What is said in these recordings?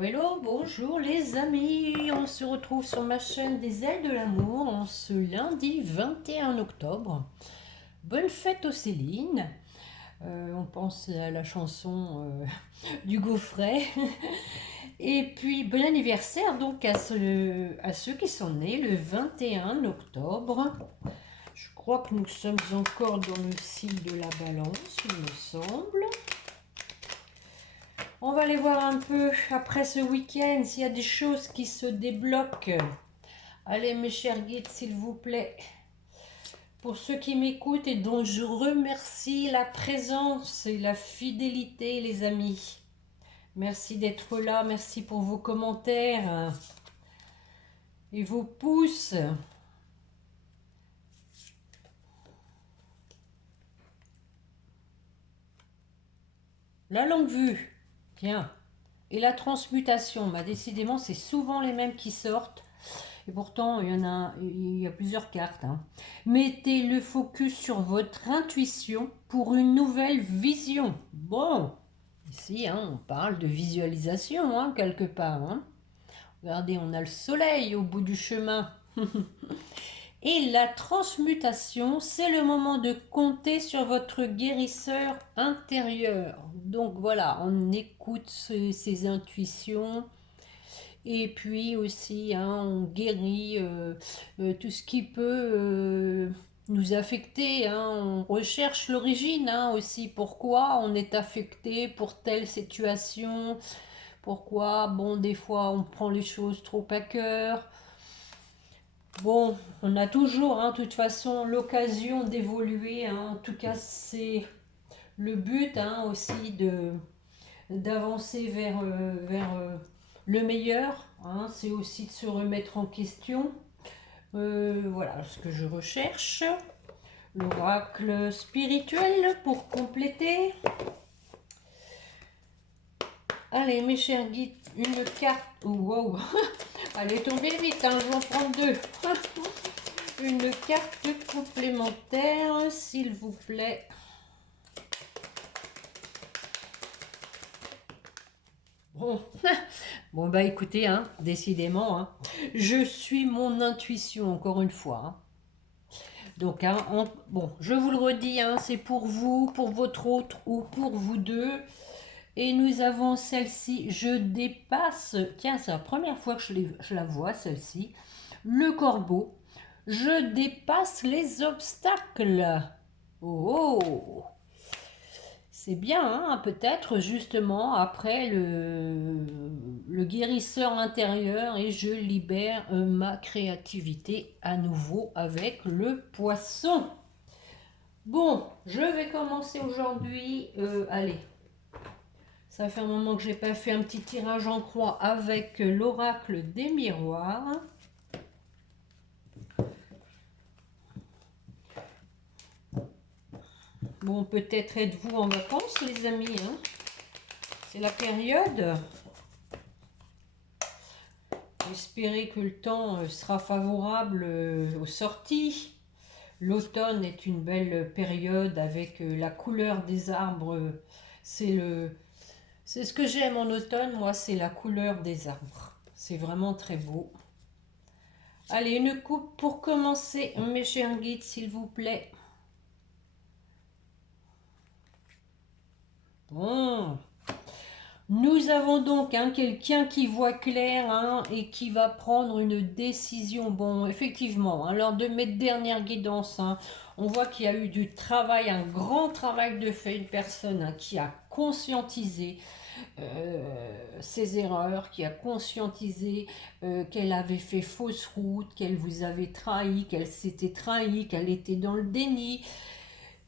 Hello, bonjour les amis, on se retrouve sur ma chaîne des ailes de l'amour en ce lundi 21 octobre. Bonne fête aux Céline. On pense à la chanson du Gaufret. Et puis bon anniversaire donc à ceux qui sont nés le 21 octobre. Je crois que nous sommes encore dans le signe de la balance, il me semble. On va aller voir un peu après ce week-end s'il y a des choses qui se débloquent. Allez mes chers guides, s'il vous plaît. Pour ceux qui m'écoutent et dont je remercie la présence et la fidélité, les amis. Merci d'être là, merci pour vos commentaires et vos pouces. La longue vue, tiens. Et la transmutation, bah décidément, c'est souvent les mêmes qui sortent. Et pourtant, il y a plusieurs cartes. Hein. Mettez le focus sur votre intuition pour une nouvelle vision. Bon, ici, hein, on parle de visualisation, hein, quelque part. Hein. Regardez, on a le soleil au bout du chemin. Et la transmutation, c'est le moment de compter sur votre guérisseur intérieur. Donc voilà, on écoute ses intuitions. Et puis aussi, hein, on guérit tout ce qui peut nous affecter. Hein. On recherche l'origine hein, aussi. Pourquoi on est affecté pour telle situation. Pourquoi, bon, des fois, on prend les choses trop à cœur. Bon, on a toujours, hein, de toute façon, l'occasion d'évoluer. Hein. En tout cas, c'est le but hein, aussi d'avancer vers le meilleur. Hein. C'est aussi de se remettre en question. Voilà ce que je recherche. L'oracle spirituel pour compléter. Allez, mes chers guides, une carte. Oh, wow. Allez, tombez vite, hein, je vais en prendre deux. Une carte complémentaire, s'il vous plaît. Bon, bon bah écoutez, hein, décidément, hein, je suis mon intuition, encore une fois. Hein. Donc, hein, bon, je vous le redis, hein, c'est pour vous, pour votre autre ou pour vous deux. Et nous avons celle-ci, je dépasse, tiens, c'est la première fois que je la vois, celle-ci. Le corbeau, je dépasse les obstacles. Oh, oh. C'est bien, hein, peut-être justement après le guérisseur intérieur et je libère ma créativité à nouveau avec le poisson. Bon, je vais commencer aujourd'hui. Allez, ça fait un moment que j'ai pas fait un petit tirage en croix avec l'oracle des miroirs. Bon, peut-être êtes-vous en vacances, les amis. Hein. C'est la période. Espérez que le temps sera favorable aux sorties. L'automne est une belle période avec la couleur des arbres. C'est c'est ce que j'aime en automne, moi, c'est la couleur des arbres. C'est vraiment très beau. Allez, une coupe pour commencer, mes chers guides, s'il vous plaît. Bon. Nous avons donc hein, quelqu'un qui voit clair hein, et qui va prendre une décision. Bon, effectivement, hein, lors de mes dernières guidances, hein, on voit qu'il y a eu du travail, un grand travail de fait, une personne hein, qui a conscientisé ses erreurs, qui a conscientisé qu'elle avait fait fausse route, qu'elle vous avait trahi, qu'elle s'était trahie, qu'elle était dans le déni.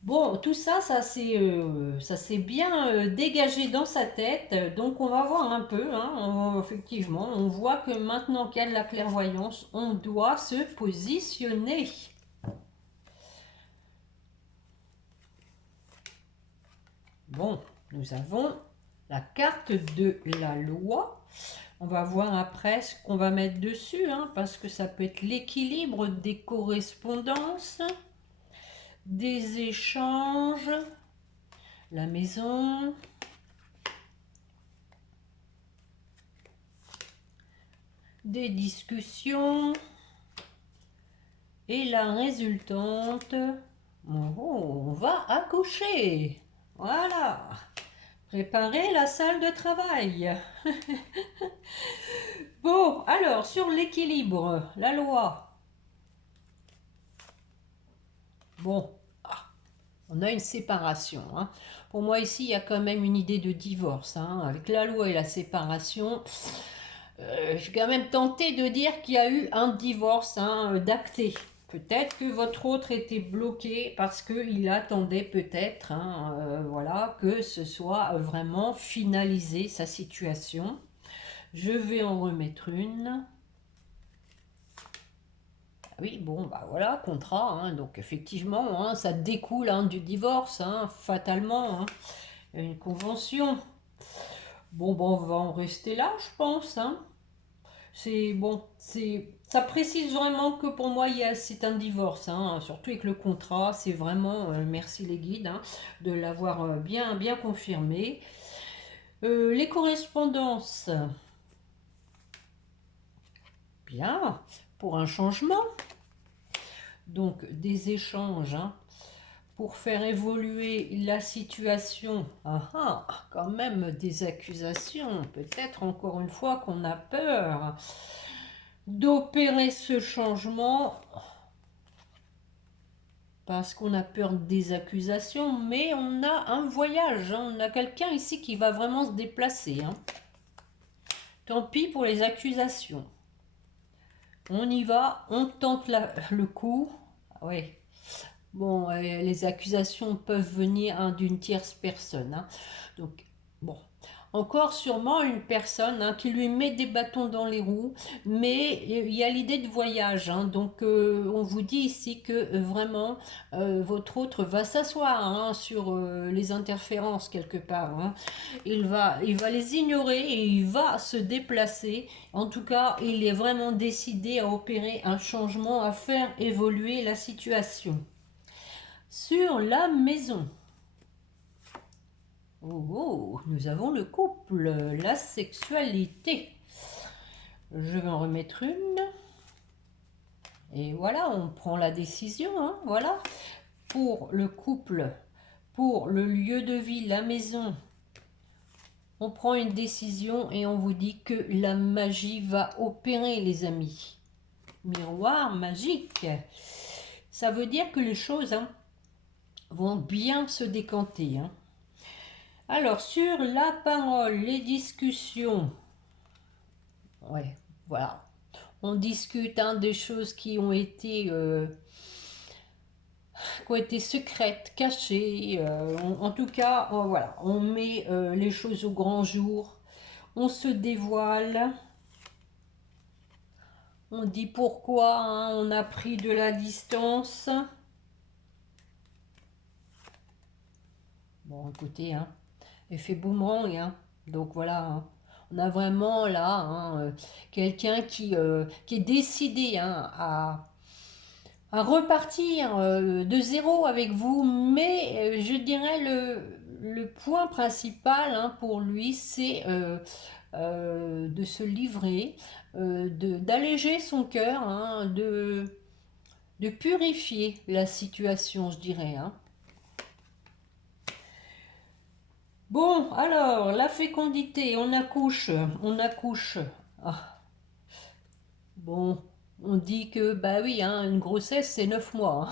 Bon, tout ça, ça s'est bien dégagé dans sa tête. Donc, on va voir un peu. Hein, effectivement, on voit que maintenant qu'il y a de la clairvoyance, on doit se positionner. Bon, nous avons la carte de la loi. On va voir après ce qu'on va mettre dessus, hein, parce que ça peut être l'équilibre des correspondances, des échanges, la maison. des discussions. Et la résultante, oh, on va accoucher. Voilà. Préparer la salle de travail. Bon, alors, sur l'équilibre, la loi. Bon, on a une séparation. Hein. Pour moi, ici, il y a quand même une idée de divorce. Hein. Avec la loi et la séparation, je suis quand même tentée de dire qu'il y a eu un divorce d'acté. Peut-être que votre autre était bloqué parce qu'il attendait peut-être voilà, que ce soit vraiment finalisé sa situation. Je vais en remettre une. Oui, bon, bah voilà, contrat. Hein, donc effectivement, hein, ça découle du divorce, fatalement. Hein, une convention. Bon, on va en rester là, je pense. Hein. C'est bon, ça précise vraiment que pour moi, c'est un divorce. Hein, surtout avec le contrat, c'est vraiment, merci les guides, de l'avoir bien confirmé. Les correspondances, bien, pour un changement. Donc, des échanges, pour faire évoluer la situation. Quand même des accusations. Peut-être encore une fois qu'on a peur d'opérer ce changement parce qu'on a peur des accusations, mais on a un voyage. On a quelqu'un ici qui va vraiment se déplacer. Tant pis pour les accusations. On y va, on tente le coup. Oui. Bon, les accusations peuvent venir d'une tierce personne. Donc, bon. Encore sûrement une personne qui lui met des bâtons dans les roues, mais il y a l'idée de voyage. Donc, on vous dit ici que vraiment, votre autre va s'asseoir sur les interférences quelque part. Il va les ignorer et il va se déplacer. En tout cas, il est vraiment décidé à opérer un changement, à faire évoluer la situation. Sur la maison. Nous avons le couple, la sexualité. Je vais en remettre une. Et voilà, on prend la décision. Voilà. Pour le couple, pour le lieu de vie, la maison, on prend une décision et on vous dit que la magie va opérer, les amis. Miroir magique. Ça veut dire que les choses vont bien se décanter. Alors, sur la parole, les discussions, ouais, voilà. On discute des choses qui ont été secrètes, cachées. En tout cas, voilà, on met les choses au grand jour. On se dévoile. On dit pourquoi on a pris de la distance. Bon, écoutez, effet boomerang, donc voilà, on a vraiment là quelqu'un qui est décidé à repartir de zéro avec vous, mais je dirais le point principal pour lui, c'est de se livrer, d'alléger son cœur, de purifier la situation, je dirais. Bon, alors, la fécondité, on accouche. Ah, bon, on dit que, bah oui, une grossesse, c'est 9 mois.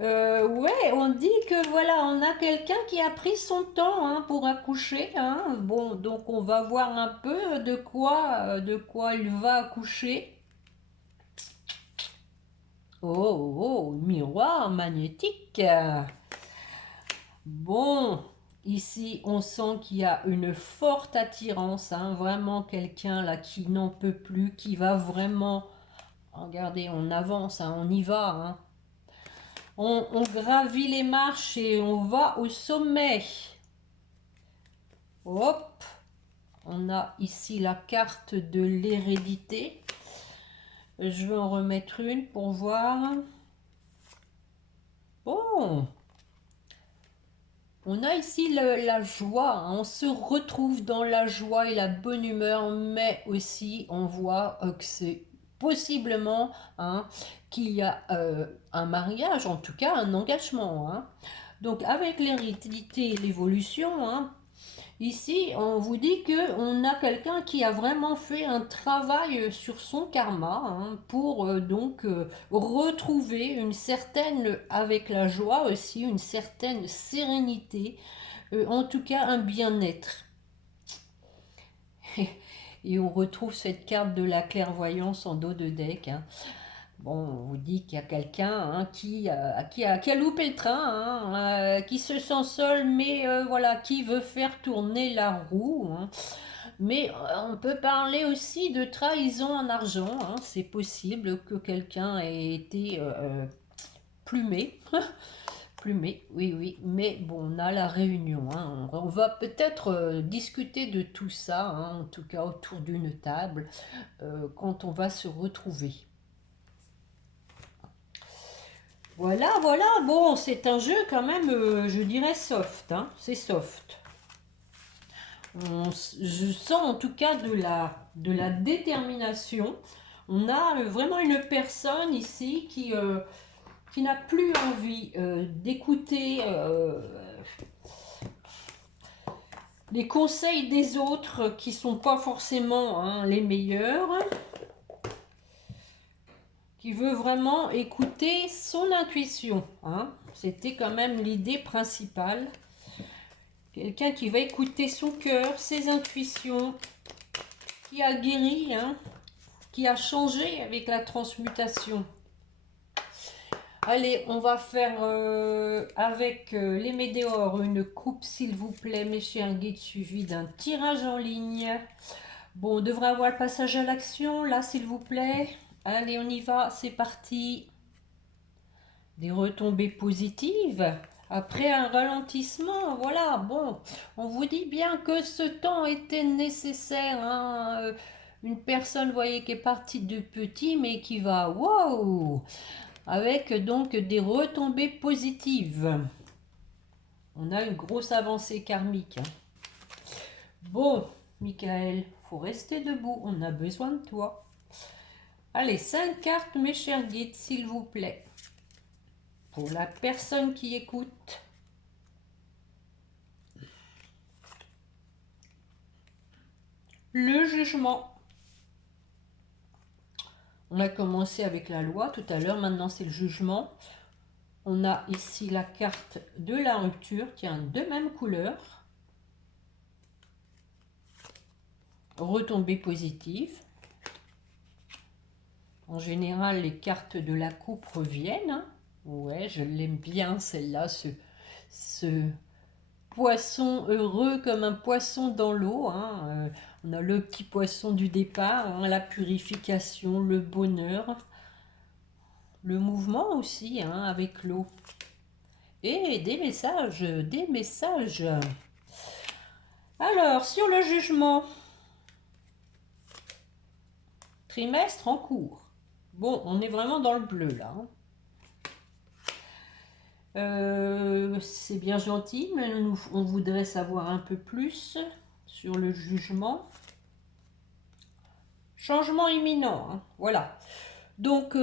Ouais, on dit que, voilà, on a quelqu'un qui a pris son temps pour accoucher. Bon, donc on va voir un peu de quoi il va accoucher. Oh, miroir magnétique. Bon, ici, on sent qu'il y a une forte attirance, vraiment quelqu'un là qui n'en peut plus, qui va vraiment... Regardez, on avance, on y va. On gravit les marches et on va au sommet. Hop, on a ici la carte de l'hérédité. Je vais en remettre une pour voir. Bon. On a ici la joie, hein. On se retrouve dans la joie et la bonne humeur, mais aussi on voit que c'est possiblement, hein, qu'il y a un mariage, en tout cas un engagement, hein. Donc avec l'hérédité et l'évolution, hein, ici, on vous dit que on a quelqu'un qui a vraiment fait un travail sur son karma, hein, pour retrouver une certaine, avec la joie aussi, une certaine sérénité, en tout cas un bien-être. Et on retrouve cette carte de la clairvoyance en dos de deck, hein. Bon, on vous dit qu'il y a quelqu'un, hein, qui a loupé le train, hein, qui se sent seul, mais voilà, qui veut faire tourner la roue, hein. Mais on peut parler aussi de trahison en argent, hein. C'est possible que quelqu'un ait été plumé. Plumé, oui, oui. Mais bon, on a la réunion, hein. On va peut-être discuter de tout ça, hein, en tout cas autour d'une table, quand on va se retrouver. Voilà, voilà. Bon, c'est un jeu quand même, je dirais soft, hein. C'est soft. Je sens en tout cas de la détermination. On a vraiment une personne ici qui n'a plus envie d'écouter les conseils des autres qui sont pas forcément, hein, les meilleurs, qui veut vraiment écouter son intuition, hein. C'était quand même l'idée principale. Quelqu'un qui va écouter son cœur, ses intuitions, qui a guéri, hein, qui a changé avec la transmutation. Allez, on va faire avec les météores une coupe, s'il vous plaît, mes chers guides, suivi d'un tirage en ligne. Bon, on devrait avoir le passage à l'action, là, s'il vous plaît. Allez, on y va, c'est parti. Des retombées positives. Après un ralentissement, voilà, bon, on vous dit bien que ce temps était nécessaire, hein. Une personne, vous voyez, qui est partie de petit, mais qui va, wow, avec donc des retombées positives. On a une grosse avancée karmique, hein. Bon, Michael, faut rester debout, on a besoin de toi. Allez, 5 cartes, mes chers guides, s'il vous plaît. Pour la personne qui écoute. Le jugement. On a commencé avec la loi tout à l'heure, maintenant c'est le jugement. On a ici la carte de la rupture, tiens, de même couleur. Retombée positive. En général, les cartes de la coupe reviennent, hein. Ouais, je l'aime bien celle-là, ce poisson heureux comme un poisson dans l'eau, hein. On a le petit poisson du départ, hein, la purification, le bonheur, le mouvement aussi, hein, avec l'eau. Et des messages, des messages. Alors, sur le jugement, trimestre en cours. Bon, on est vraiment dans le bleu là, hein. C'est bien gentil, mais on voudrait savoir un peu plus sur le jugement. Changement imminent, hein, voilà. Donc,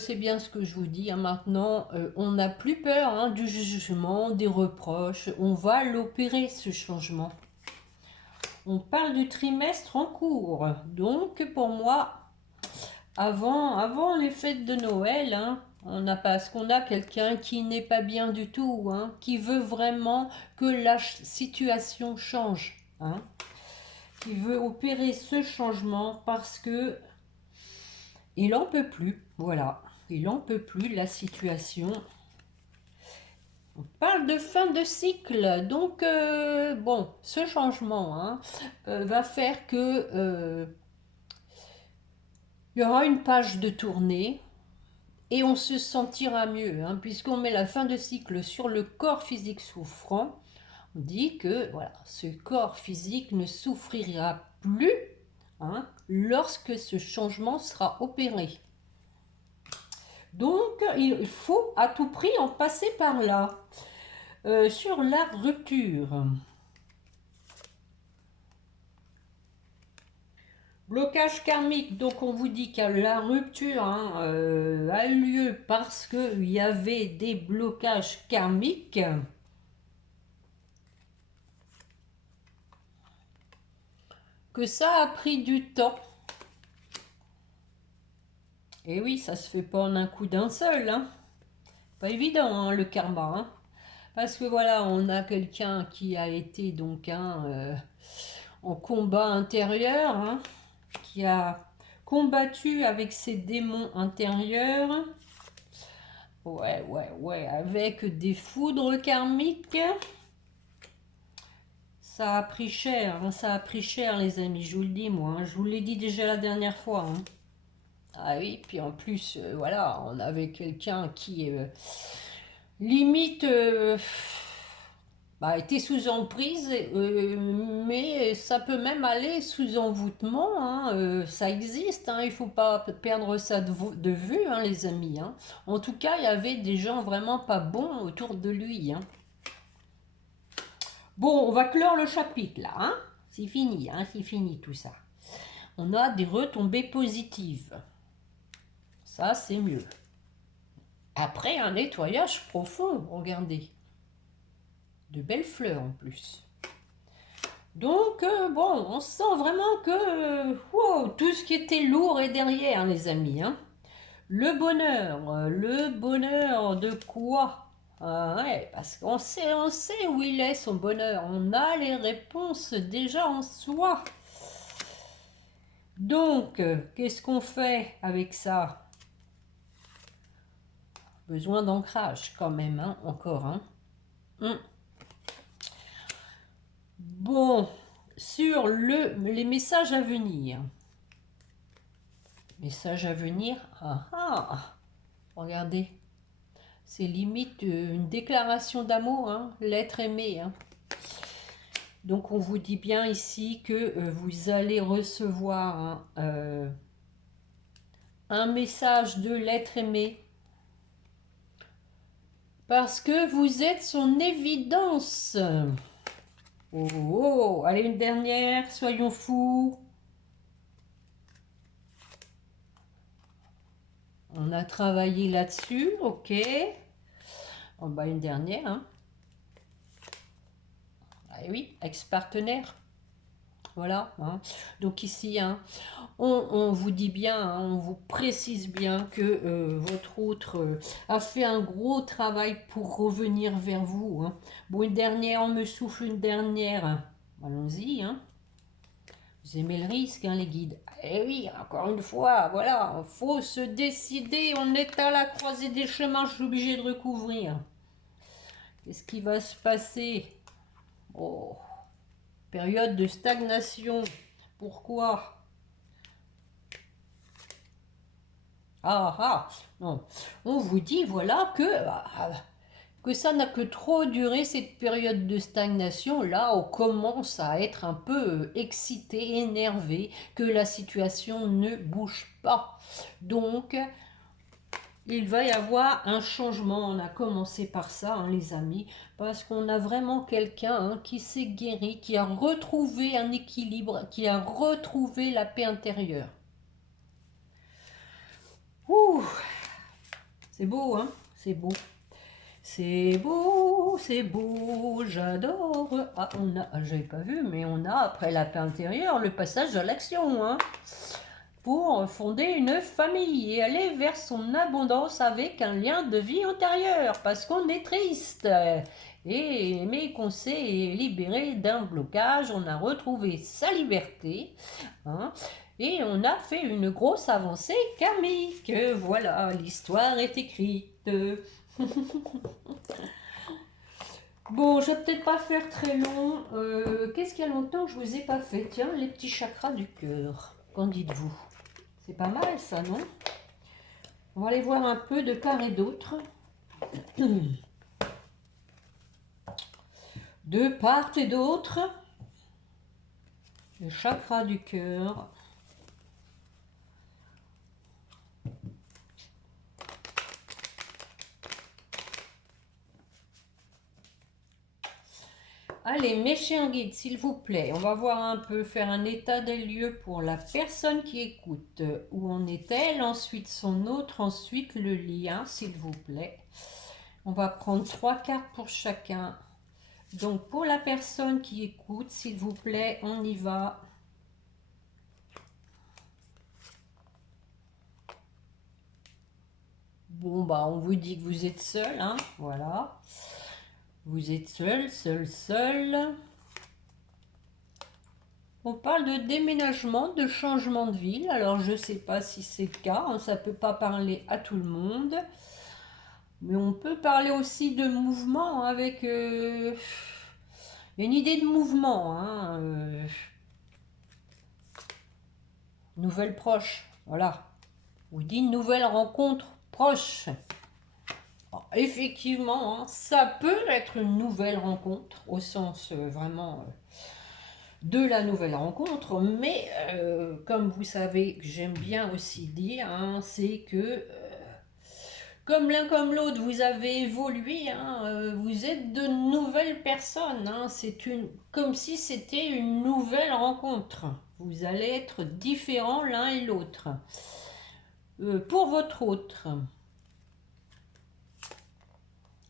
c'est bien ce que je vous dis, hein, maintenant. On n'a plus peur, hein, du jugement, des reproches. On va l'opérer, ce changement. On parle du trimestre en cours. Donc, pour moi, avant les fêtes de Noël, hein, parce qu'on a quelqu'un qui n'est pas bien du tout, hein, qui veut vraiment que la situation change, hein, qui veut opérer ce changement parce que il n'en peut plus, voilà, il n'en peut plus, la situation. On parle de fin de cycle, donc bon, ce changement, hein, va faire que il y aura une page de tournée. Et on se sentira mieux, hein, puisqu'on met la fin de cycle sur le corps physique souffrant. On dit que voilà, ce corps physique ne souffrira plus, hein, lorsque ce changement sera opéré. Donc, il faut à tout prix en passer par là. Sur la rupture. Blocage karmique, donc on vous dit que la rupture a eu lieu parce qu'il y avait des blocages karmiques. Que ça a pris du temps. Et oui, ça se fait pas en un coup d'un seul. Hein. Pas évident le karma. Hein. Parce que voilà, on a quelqu'un qui a été donc en combat intérieur, hein, qui a combattu avec ses démons intérieurs. Ouais, avec des foudres karmiques. Ça a pris cher, hein, ça a pris cher les amis, je vous le dis moi, hein, je vous l'ai dit déjà la dernière fois. Hein. Ah oui, puis en plus, voilà, on avait quelqu'un qui limite était sous emprise, mais ça peut même aller sous envoûtement, hein, ça existe, hein, il ne faut pas perdre ça de vue, hein, les amis. Hein. En tout cas, il y avait des gens vraiment pas bons autour de lui. Hein. Bon, on va clore le chapitre là, hein. C'est fini, hein, c'est fini tout ça. On a des retombées positives. Ça, c'est mieux. Après, un nettoyage profond, regardez. De belles fleurs en plus. Donc, bon, on sent vraiment que wow, tout ce qui était lourd est derrière, les amis. Hein. Le bonheur de quoi? Ouais, parce qu'on sait où il est son bonheur. On a les réponses déjà en soi. Donc, qu'est-ce qu'on fait avec ça? Besoin d'ancrage quand même, hein, encore. Hein. Bon, sur les messages à venir. Messages à venir. Regardez. C'est limite une déclaration d'amour, hein, l'être aimé. Hein. Donc on vous dit bien ici que vous allez recevoir un message de l'être aimé. Parce que vous êtes son évidence. Oh, allez, une dernière, soyons fous. On a travaillé là-dessus, ok. Oh, bah, une dernière. Hein. Ah oui, ex-partenaire. Voilà. Hein. Donc ici, hein, on vous dit bien, hein, on vous précise bien que votre autre a fait un gros travail pour revenir vers vous. Hein. Bon, une dernière, on me souffle une dernière. Allons-y. Hein. Vous aimez le risque, hein, les guides? Eh oui, encore une fois, voilà, faut se décider, on est à la croisée des chemins, je suis obligé de recouvrir. Qu'est-ce qui va se passer? Oh, période de stagnation. Pourquoi? Non. On vous dit, voilà, que ça n'a que trop duré cette période de stagnation. Là, on commence à être un peu excité, énervé, que la situation ne bouge pas. Donc, il va y avoir un changement. On a commencé par ça, hein, les amis, parce qu'on a vraiment quelqu'un qui s'est guéri, qui a retrouvé un équilibre, qui a retrouvé la paix intérieure. Ouh, c'est beau, hein, c'est beau. C'est beau, j'adore. Ah, j'avais pas vu, mais on a, après la paix intérieure, le passage à l'action, hein, pour fonder une famille et aller vers son abondance avec un lien de vie antérieur, parce qu'on est triste. Mais qu'on s'est libéré d'un blocage, on a retrouvé sa liberté, hein, et on a fait une grosse avancée karmique. Voilà, l'histoire est écrite. Bon, je vais peut-être pas faire très long. Qu'est-ce qu'il y a longtemps que je vous ai pas fait? Tiens, les petits chakras du cœur. Qu'en dites-vous? C'est pas mal ça, non? On va aller voir un peu de part et d'autre. De part et d'autre. Le chakra du cœur. Allez, mes chiens guides, s'il vous plaît, on va voir un peu, faire un état des lieux pour la personne qui écoute. Où en est-elle? Ensuite, son autre, ensuite le lien, s'il vous plaît. On va prendre 3 cartes pour chacun. Donc, pour la personne qui écoute, s'il vous plaît, on y va. Bon, bah, on vous dit que vous êtes seul, hein, voilà. Vous êtes seul, seul. On parle de déménagement, de changement de ville. Alors, je ne sais pas si c'est le cas, hein, ça ne peut pas parler à tout le monde. Mais on peut parler aussi de mouvement avec une idée de mouvement. Hein, nouvelle proche, voilà. On dit nouvelle rencontre proche. Alors, effectivement, hein, ça peut être une nouvelle rencontre au sens vraiment de la nouvelle rencontre, mais comme vous savez, j'aime bien aussi dire, hein, c'est que comme l'un comme l'autre, vous avez évolué, hein, vous êtes de nouvelles personnes, hein, c'est comme si c'était une nouvelle rencontre. Vous allez être différents l'un et l'autre. Pour votre autre,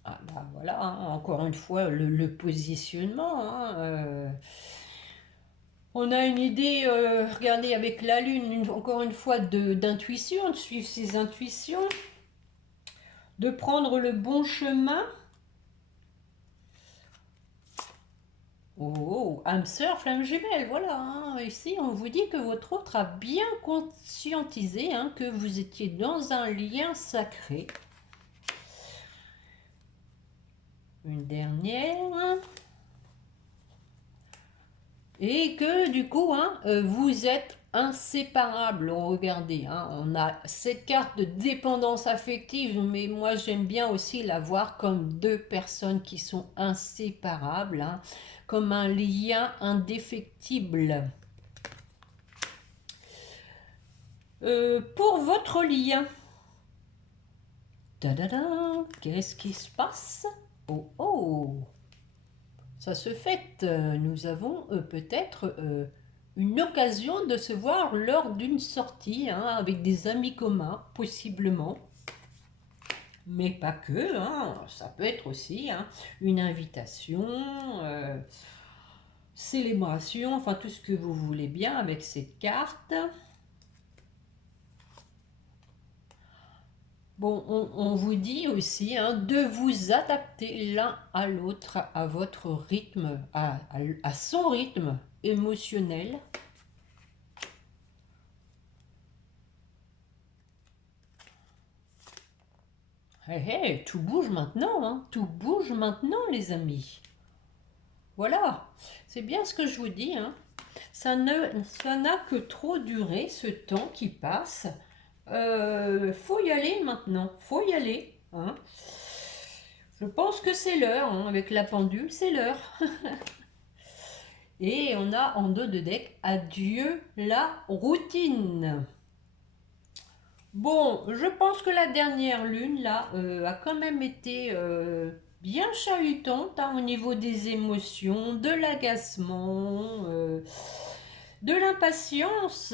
ah bah voilà, hein, encore une fois, le positionnement. Hein, on a une idée, regardez, avec la Lune, encore une fois, d'intuition, de suivre ses intuitions, de prendre le bon chemin. Oh, âme sœur, flamme jumelle, voilà. Hein. Ici, on vous dit que votre autre a bien conscientisé hein, que vous étiez dans un lien sacré. Une dernière. Et que du coup, hein, vous êtes inséparables. Regardez, hein, on a cette carte de dépendance affective, mais moi j'aime bien aussi la voir comme deux personnes qui sont inséparables, hein, comme un lien indéfectible. Pour votre lien, qu'est-ce qui se passe? Oh oh, ça se fête. Nous avons peut-être une occasion de se voir lors d'une sortie hein, avec des amis communs, possiblement. Mais pas que, hein, ça peut être aussi hein, une invitation, célébration, enfin tout ce que vous voulez bien avec cette carte. Bon, on vous dit aussi hein, de vous adapter l'un à l'autre, à votre rythme, à son rythme émotionnel. Hey, hey, tout bouge maintenant, hein, tout bouge maintenant les amis. Voilà, c'est bien ce que je vous dis. Hein. Ça n'a que trop duré ce temps qui passe. Faut y aller maintenant, faut y aller. Hein. Je pense que c'est l'heure, hein, avec la pendule, c'est l'heure. Et on a en dos de deck, adieu la routine. Bon, je pense que la dernière lune, là, a quand même été bien chahutante hein, au niveau des émotions, de l'agacement, de l'impatience.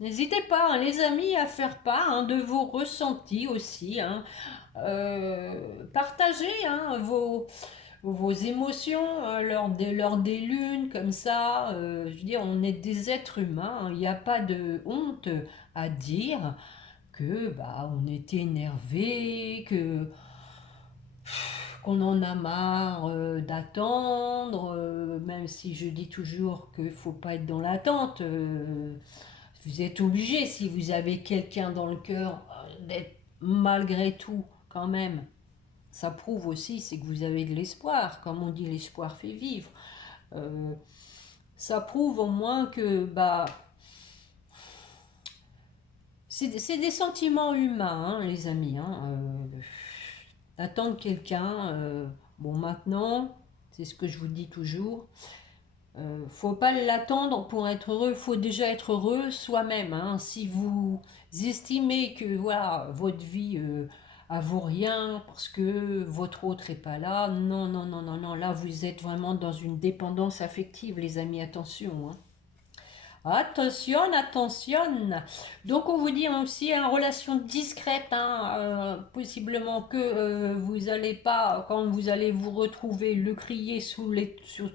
N'hésitez pas, hein, les amis, à faire part hein, de vos ressentis aussi. Hein. Partagez hein, vos émotions lors des lunes, comme ça. Je veux dire, on est des êtres humains. Hein. Il n'y a pas de honte à dire que bah, on est énervé, qu'on en a marre d'attendre, même si je dis toujours qu'il ne faut pas être dans l'attente. Vous êtes obligé, si vous avez quelqu'un dans le cœur, d'être malgré tout quand même. Ça prouve aussi, c'est que vous avez de l'espoir. Comme on dit, l'espoir fait vivre. Ça prouve au moins que bah, c'est des sentiments humains, hein, les amis. Hein, attendre quelqu'un, bon maintenant, c'est ce que je vous dis toujours, faut pas l'attendre pour être heureux, il faut déjà être heureux soi-même. Hein. Si vous estimez que voilà, votre vie à vaut rien parce que votre autre est pas là. Non, non, non, non, non. Là, vous êtes vraiment dans une dépendance affective, les amis. Attention, hein. Attention, attention. Donc on vous dit aussi une relation discrète, hein, possiblement que vous allez pas, quand vous allez vous retrouver, le crier sur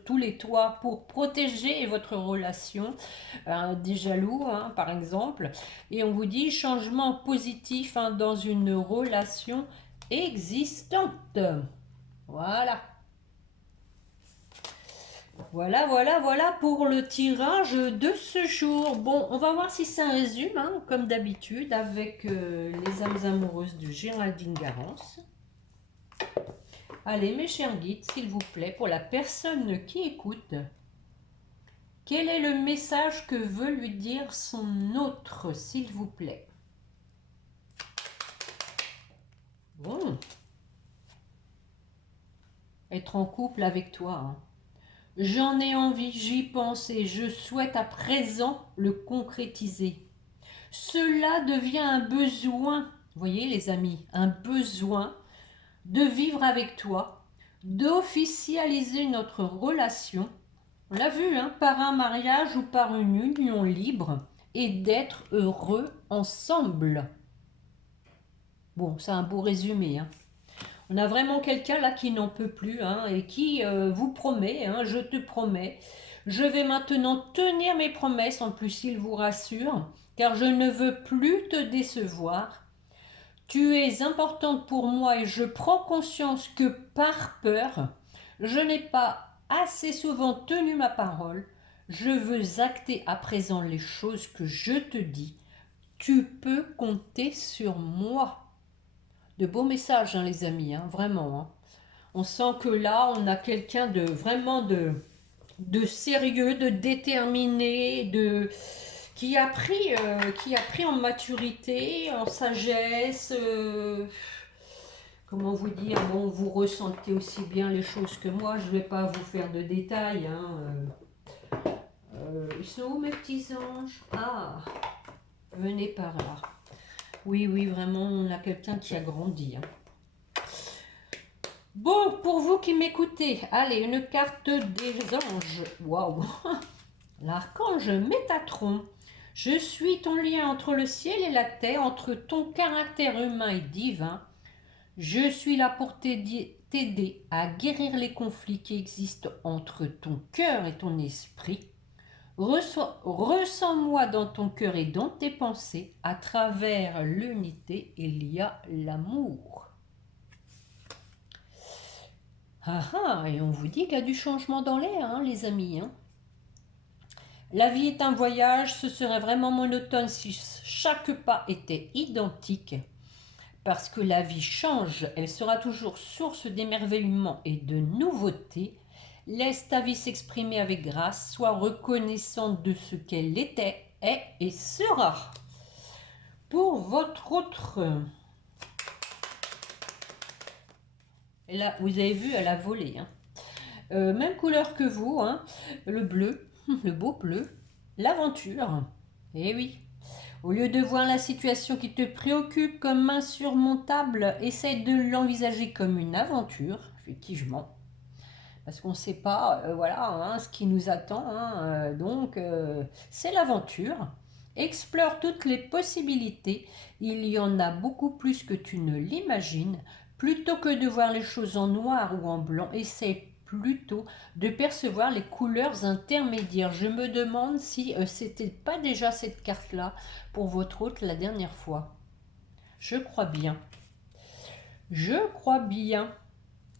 tous les toits pour protéger votre relation des jaloux, hein, par exemple. Et on vous dit changement positif, hein, dans une relation existante. Voilà. Voilà, voilà, voilà pour le tirage de ce jour. Bon, on va voir si ça résume, hein, comme d'habitude, avec les âmes amoureuses de Géraldine Garance. Allez, mes chers guides, s'il vous plaît, pour la personne qui écoute, quel est le message que veut lui dire son autre, s'il vous plaît? Bon. Être en couple avec toi, hein. J'en ai envie, j'y pense et je souhaite à présent le concrétiser. Cela devient un besoin, vous voyez les amis, un besoin de vivre avec toi, d'officialiser notre relation, on l'a vu, hein, par un mariage ou par une union libre, et d'être heureux ensemble. Bon, c'est un beau résumé, hein. On a vraiment quelqu'un là qui n'en peut plus, hein, et qui vous promet, hein, je te promets, je vais maintenant tenir mes promesses, en plus il vous rassure, car je ne veux plus te décevoir. Tu es importante pour moi et je prends conscience que par peur, je n'ai pas assez souvent tenu ma parole. Je veux acter à présent les choses que je te dis. Tu peux compter sur moi. De beaux messages, hein, les amis, hein, vraiment, hein. On sent que là, on a quelqu'un de vraiment de sérieux, de déterminé, qui a pris en maturité, en sagesse. Comment vous dire, bon, vous ressentez aussi bien les choses que moi. Je ne vais pas vous faire de détails, hein. Ils sont où mes petits anges? Ah, venez par là. Oui, oui, vraiment, on a quelqu'un qui a grandi, hein. Bon, pour vous qui m'écoutez, allez, une carte des anges. Waouh! L'archange Métatron. Je suis ton lien entre le ciel et la terre, entre ton caractère humain et divin. Je suis là pour t'aider à guérir les conflits qui existent entre ton cœur et ton esprit. Ressens-moi dans ton cœur et dans tes pensées. À travers l'unité, il y a l'amour. Ah ah, et on vous dit qu'il y a du changement dans l'air, hein, les amis, hein. La vie est un voyage, ce serait vraiment monotone si chaque pas était identique. Parce que la vie change, elle sera toujours source d'émerveillement et de nouveautés. Laisse ta vie s'exprimer avec grâce, sois reconnaissante de ce qu'elle était, est et sera. Pour votre autre... Et là, vous avez vu, elle a volé, hein. Même couleur que vous, hein, le bleu, le beau bleu, l'aventure. Eh oui, au lieu de voir la situation qui te préoccupe comme insurmontable, essaye de l'envisager comme une aventure, effectivement. Parce qu'on ne sait pas, voilà, hein, ce qui nous attend, hein, donc c'est l'aventure. Explore toutes les possibilités, il y en a beaucoup plus que tu ne l'imagines. Plutôt que de voir les choses en noir ou en blanc, essaie plutôt de percevoir les couleurs intermédiaires. Je me demande si c'était pas déjà cette carte-là pour votre hôte la dernière fois. Je crois bien. Je crois bien.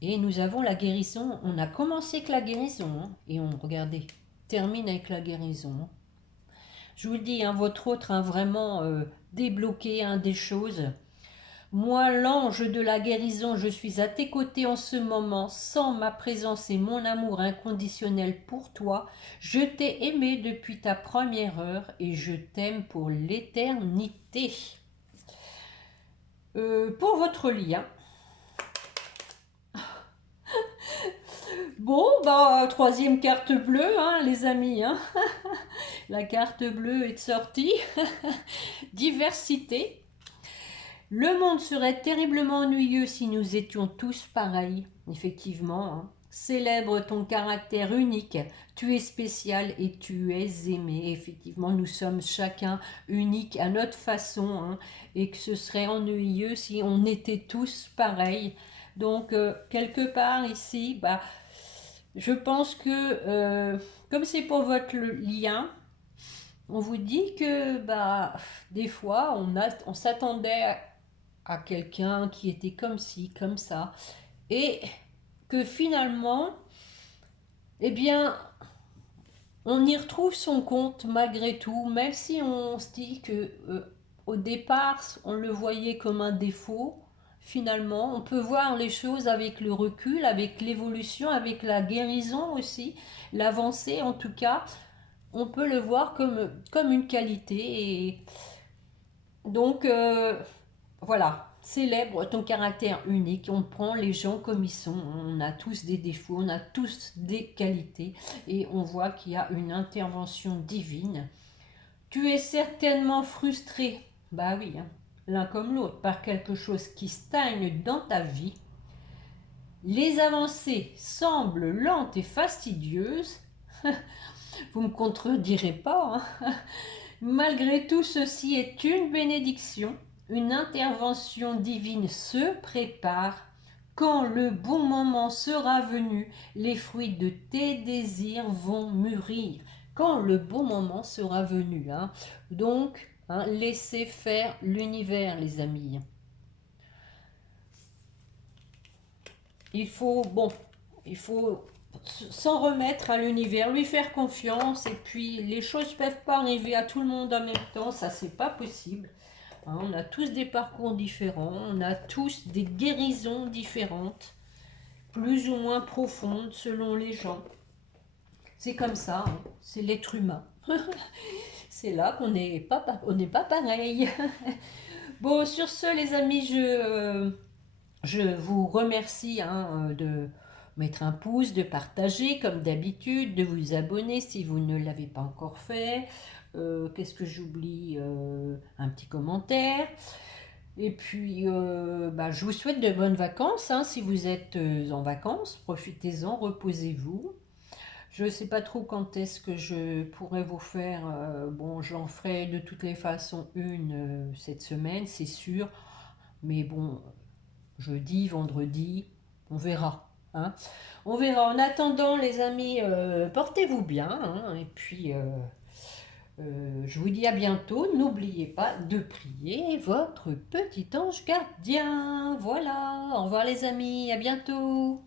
Et nous avons la guérison. On a commencé avec la guérison, hein, et on, regardez, termine avec la guérison, hein. Je vous le dis, hein, votre autre a vraiment débloqué, hein, des choses. Moi, l'ange de la guérison, je suis à tes côtés en ce moment, sans ma présence et mon amour inconditionnel pour toi. Je t'ai aimé depuis ta première heure et je t'aime pour l'éternité. Pour votre lien. Bon, bah, troisième carte bleue, hein, les amis, hein. La carte bleue est sortie. Diversité. Le monde serait terriblement ennuyeux si nous étions tous pareils, effectivement. Hein. Célèbre ton caractère unique, tu es spécial et tu es aimé. Effectivement, nous sommes chacun unique à notre façon, hein, et que ce serait ennuyeux si on était tous pareils. Donc, quelque part ici, bah, je pense que, comme c'est pour votre lien, on vous dit que bah, des fois, on s'attendait à quelqu'un qui était comme ci, comme ça, et que finalement, eh bien, on y retrouve son compte malgré tout, même si on se dit que au départ, on le voyait comme un défaut. Finalement, on peut voir les choses avec le recul, avec l'évolution, avec la guérison aussi, l'avancée en tout cas. On peut le voir comme une qualité. Et donc, voilà, célèbre ton caractère unique. On prend les gens comme ils sont. On a tous des défauts, on a tous des qualités. Et on voit qu'il y a une intervention divine. Tu es certainement frustré, bah oui, hein, l'un comme l'autre, par quelque chose qui stagne dans ta vie. Les avancées semblent lentes et fastidieuses. Vous ne me contredirez pas, hein. Malgré tout, ceci est une bénédiction. Une intervention divine se prépare. Quand le bon moment sera venu, les fruits de tes désirs vont mûrir. Quand le bon moment sera venu. Hein. Donc, hein, laissez faire l'univers, les amis. Il faut s'en remettre à l'univers, lui faire confiance, et puis les choses ne peuvent pas arriver à tout le monde en même temps, ça c'est pas possible. Hein, on a tous des parcours différents, on a tous des guérisons différentes, plus ou moins profondes selon les gens. C'est comme ça, hein, c'est l'être humain. C'est là qu'on n'est pas, on n'est pas pareil. Bon, sur ce, les amis, je vous remercie hein, de mettre un pouce, de partager comme d'habitude, de vous abonner si vous ne l'avez pas encore fait. Qu'est-ce que j'oublie un petit commentaire. Et puis, bah, je vous souhaite de bonnes vacances. Hein, si vous êtes en vacances, profitez-en, reposez-vous. Je ne sais pas trop quand est-ce que je pourrais vous faire. Bon, j'en ferai de toutes les façons une cette semaine, c'est sûr. Mais bon, jeudi, vendredi, on verra. Hein. On verra. En attendant, les amis, portez-vous bien. Hein, et puis, je vous dis à bientôt. N'oubliez pas de prier votre petit ange gardien. Voilà. Au revoir, les amis. À bientôt.